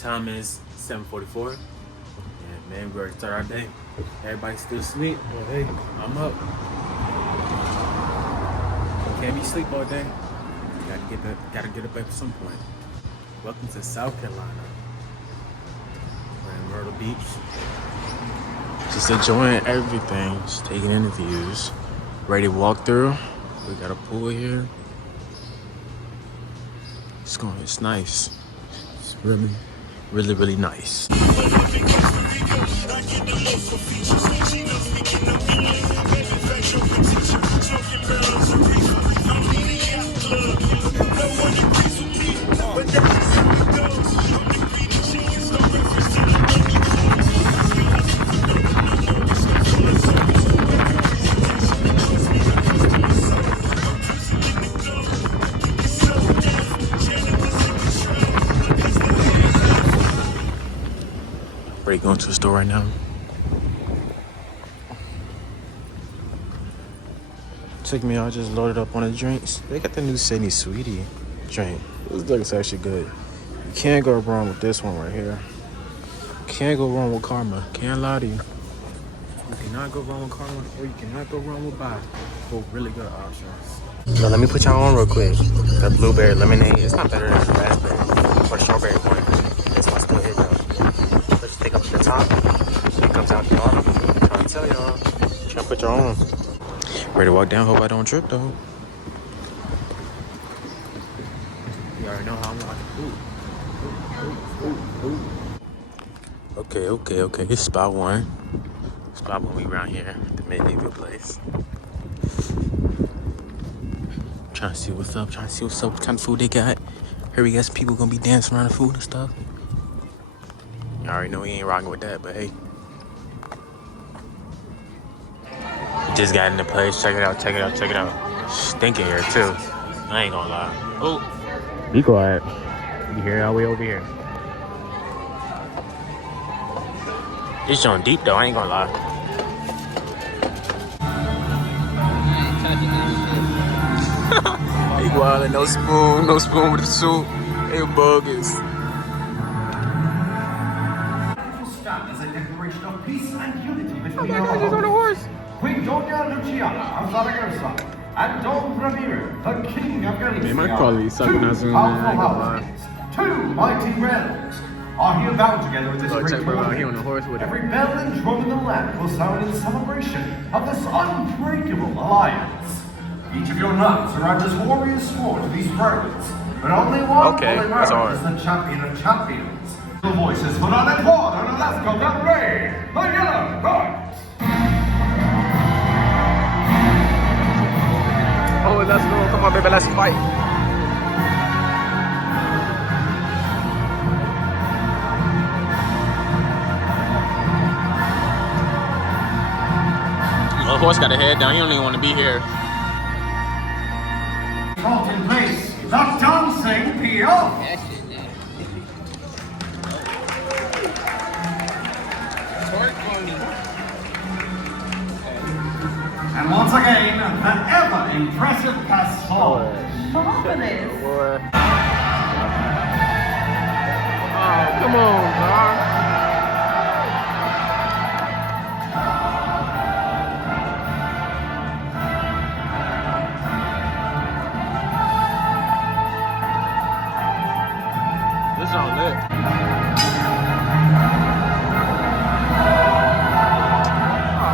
Time is 7:44. And man, we're ready to start our day. Everybody's still asleep. Well, hey, I'm up. Can't be asleep all day. Gotta get up at some point. Welcome to South Carolina. We're in Myrtle Beach. Just enjoying everything. Just taking interviews. Ready to walk through. We got a pool here. It's nice. It's really nice. Ready to go into the store right now. Took me out, just loaded up on the drinks. They got the new Sydney Sweetie drink. This looks actually good. You can't go wrong with this one right here. Can't go wrong with Karma. Can't lie to you. You cannot go wrong with Karma, or you cannot go wrong with Bai. Both really good options. Now let me put y'all on real quick. The blueberry lemonade, it's not better than the raspberry or strawberry one. This one's still hit though. Let's take up to the top. It comes out the bottom. I'm trying to tell y'all. Trying to put your own. Ready to walk down, hope I don't trip though. You already know how I'm like. Okay. It's spot one. Spot one, we around here at the Medieval place. Trying to see what's up, what kind of food they got. Here we got some people gonna be dancing around the food and stuff. You already know we ain't rocking with that, but hey. Just got in the place. Check it out. Stinking here too. I ain't gonna lie. Oh, be quiet. You hear all the way over here. It's on deep though. I ain't gonna lie. Hey, wildin', no spoon with the soup. Hey, bogus. Stand as a declaration of peace and unity between Oh my God, he's on a horse. Queen Doña Luciana of Zaragoza and Don Ramiro, the King of Galicia. Man, my quality sucking Two out soon, powerful man. houses, two mighty realms, are here bound together in this great check bro out here on tournament. the horse with it. Every bell and drum in the land will sound in celebration of this unbreakable alliance. Each of your knights are as warriors sworn to these prayers, but only one Okay, will that's emerge hard. as the champion of champions. The voices for that one on the left of that ray, the yellow knight. Oh, let's go. Come on, baby, let's fight. The horse got a head down. He don't even want to be here. Carlton Place, the dancing P.O. And once again, the ever impressive Pastor. Marvelous. Oh, come on, dog. This all lit.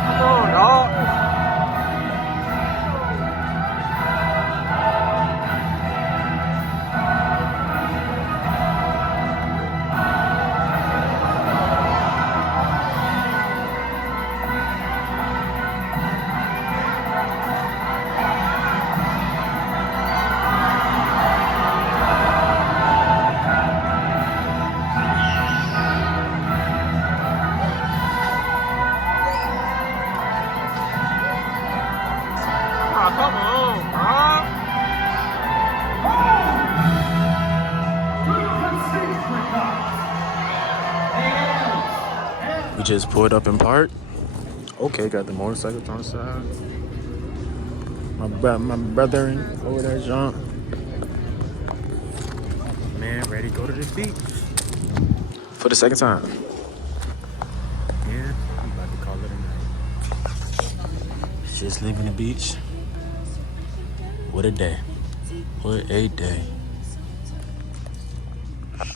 Oh, come on, dog. We just pulled up in park. Okay, got the motorcycles on the side. My brother over there, John. Man, ready to go to the beach. for the second time. Yeah, I'm about to call it a night. Just leaving the beach. What a day. What a day.